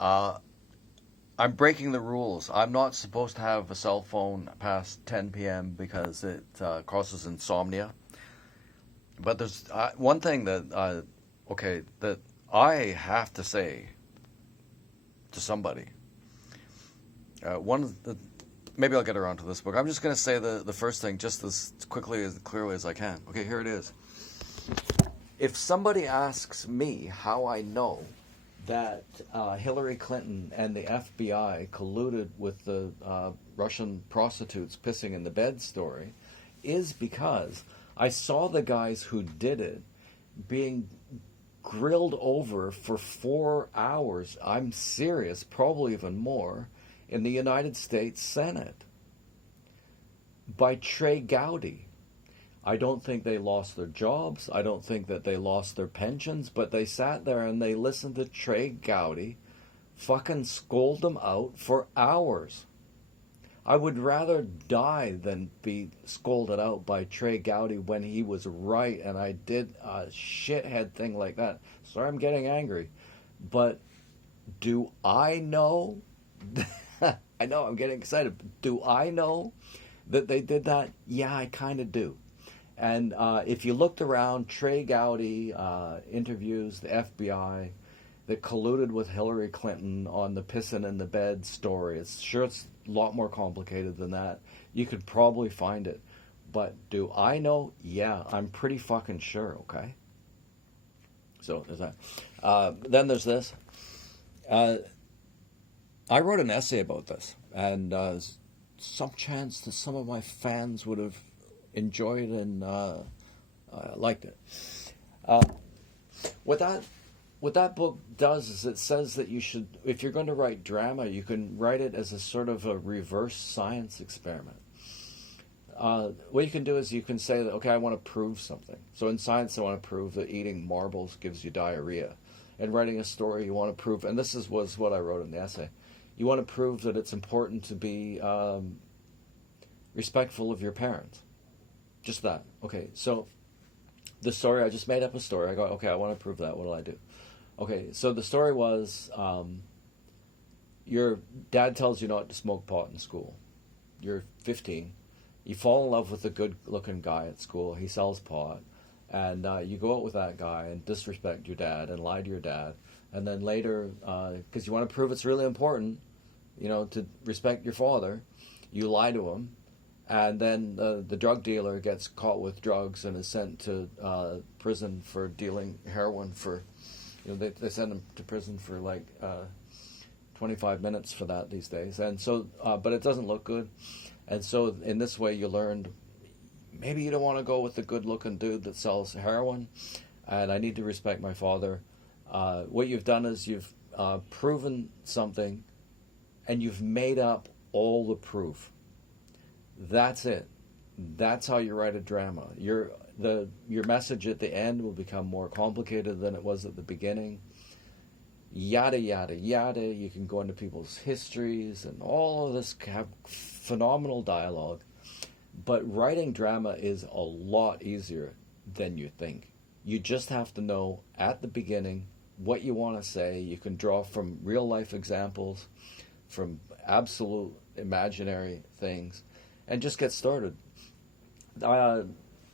Uh, I'm breaking the rules. I'm not supposed to have a cell phone past 10 p.m. because it causes insomnia. But there's one thing that I have to say to somebody. One of the, maybe I'll get around to this book. I'm just going to say the first thing just as quickly as clearly as I can. Okay, here it is. If somebody asks me how I know that Hillary Clinton and the FBI colluded with the Russian prostitutes pissing in the bed story, is because I saw the guys who did it being grilled over for 4 hours. I'm serious, probably even more, in the United States Senate by Trey Gowdy. I don't think they lost their jobs. I don't think that they lost their pensions, but they sat there and they listened to Trey Gowdy fucking scold them out for hours. I would rather die than be scolded out by Trey Gowdy when he was right and I did a shithead thing like that. Sorry, I'm getting angry. But do I know? I know, I'm getting excited. Do I know that they did that? Yeah, I kind of do. And if you looked around, Trey Gowdy interviews the FBI that colluded with Hillary Clinton on the pissing in the bed story. It's a lot more complicated than that. You could probably find it. But do I know? Yeah, I'm pretty fucking sure, okay? So there's that. Then there's this. I wrote an essay about this, and some chance that some of my fans would have enjoyed and liked it. What that book does is it says that you should, if you're going to write drama, you can write it as a sort of a reverse science experiment. What you can do is you can say that, okay, I want to prove something. So in science, I want to prove that eating marbles gives you diarrhea. In writing a story, you want to prove, and was what I wrote in the essay, you want to prove that it's important to be respectful of your parents. Just that. Okay, so the story, I just made up a story. I go, okay, I want to prove that. What do I do? Okay, so the story was your dad tells you not to smoke pot in school. You're 15. You fall in love with a good-looking guy at school. He sells pot. And you go out with that guy and disrespect your dad and lie to your dad. And then later, because you want to prove it's really important, to respect your father, you lie to him. And then the drug dealer gets caught with drugs and is sent to prison for dealing heroin for, they send him to prison for like 25 minutes for that these days. And so, but it doesn't look good. And so in this way you learned, maybe you don't want to go with the good-looking dude that sells heroin, and I need to respect my father. What you've done is you've proven something, and you've made up all the proof. That's it. That's how you write a drama. Your message at the end will become more complicated than it was at the beginning. Yada, yada, yada. You can go into people's histories, and all of this have phenomenal dialogue. But writing drama is a lot easier than you think. You just have to know at the beginning what you want to say. You can draw from real life examples, from absolute imaginary things, and just get started.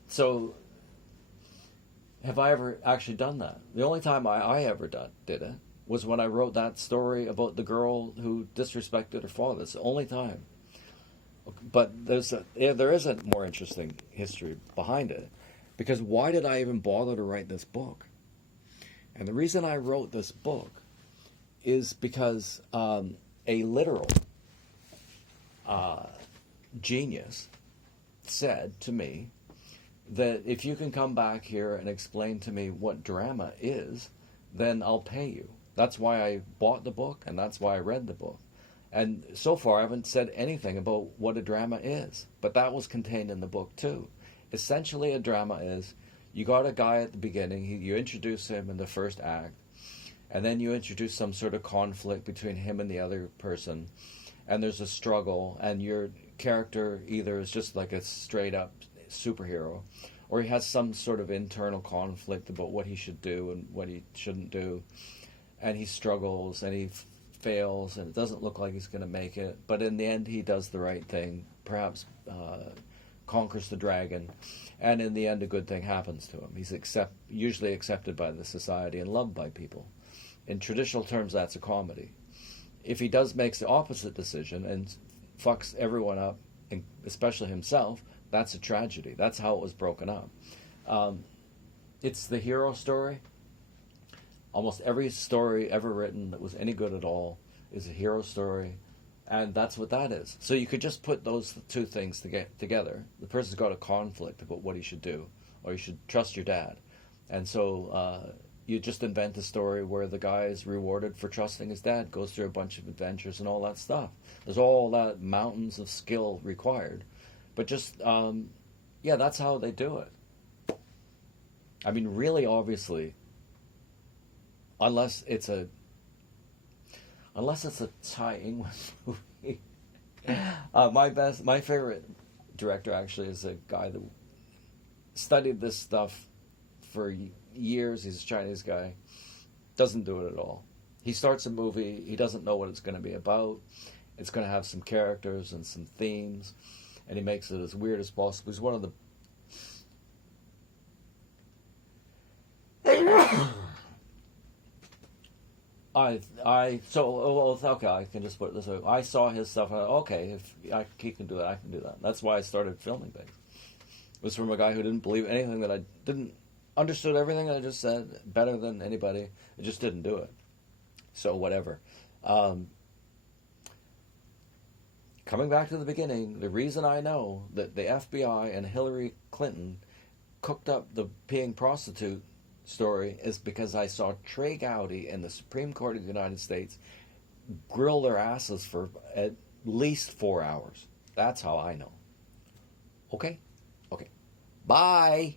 So, have I ever actually done that? The only time I ever did it was when I wrote that story about the girl who disrespected her father. It's the only time. But there is a more interesting history behind it, because why did I even bother to write this book? And the reason I wrote this book is because a literal genius said to me that if you can come back here and explain to me what drama is, then I'll pay you. That's why I bought the book, and that's why I read the book. And so far, I haven't said anything about what a drama is. But that was contained in the book, too. Essentially, a drama is, you got a guy at the beginning, you introduce him in the first act, and then you introduce some sort of conflict between him and the other person, and there's a struggle, and your character either is just like a straight-up superhero, or he has some sort of internal conflict about what he should do and what he shouldn't do, and he struggles, and he fails and it doesn't look like he's going to make it, but in the end he does the right thing, perhaps conquers the dragon, and in the end a good thing happens to him. He's usually accepted by the society and loved by people. In traditional terms, that's a comedy. If he makes the opposite decision and fucks everyone up, especially himself, that's a tragedy. That's how it was broken up. It's the hero story. Almost every story ever written that was any good at all is a hero story, and that's what that is. So you could just put those two things together. The person's got a conflict about what he should do, or you should trust your dad. And so you just invent a story where the guy is rewarded for trusting his dad, goes through a bunch of adventures and all that stuff. There's all that mountains of skill required. But just, that's how they do it. I mean, really, obviously, unless it's a Tsai Ing-wen movie. My favorite director actually is a guy that studied this stuff for years. He's a Chinese guy. Doesn't do it at all. He starts a movie. He doesn't know what it's going to be about. It's going to have some characters and some themes, and he makes it as weird as possible. He's one of the okay, I can just put it this way. I saw his stuff, and okay, if he can do that, I can do that. That's why I started filming things. It was from a guy who didn't believe anything that I didn't, understood everything I just said better than anybody. It just didn't do it. So whatever. Coming back to the beginning, the reason I know that the FBI and Hillary Clinton cooked up the peeing prostitute story is because I saw Trey Gowdy in the Supreme Court of the United States grill their asses for at least 4 hours. That's how I know. Okay? Okay. Bye!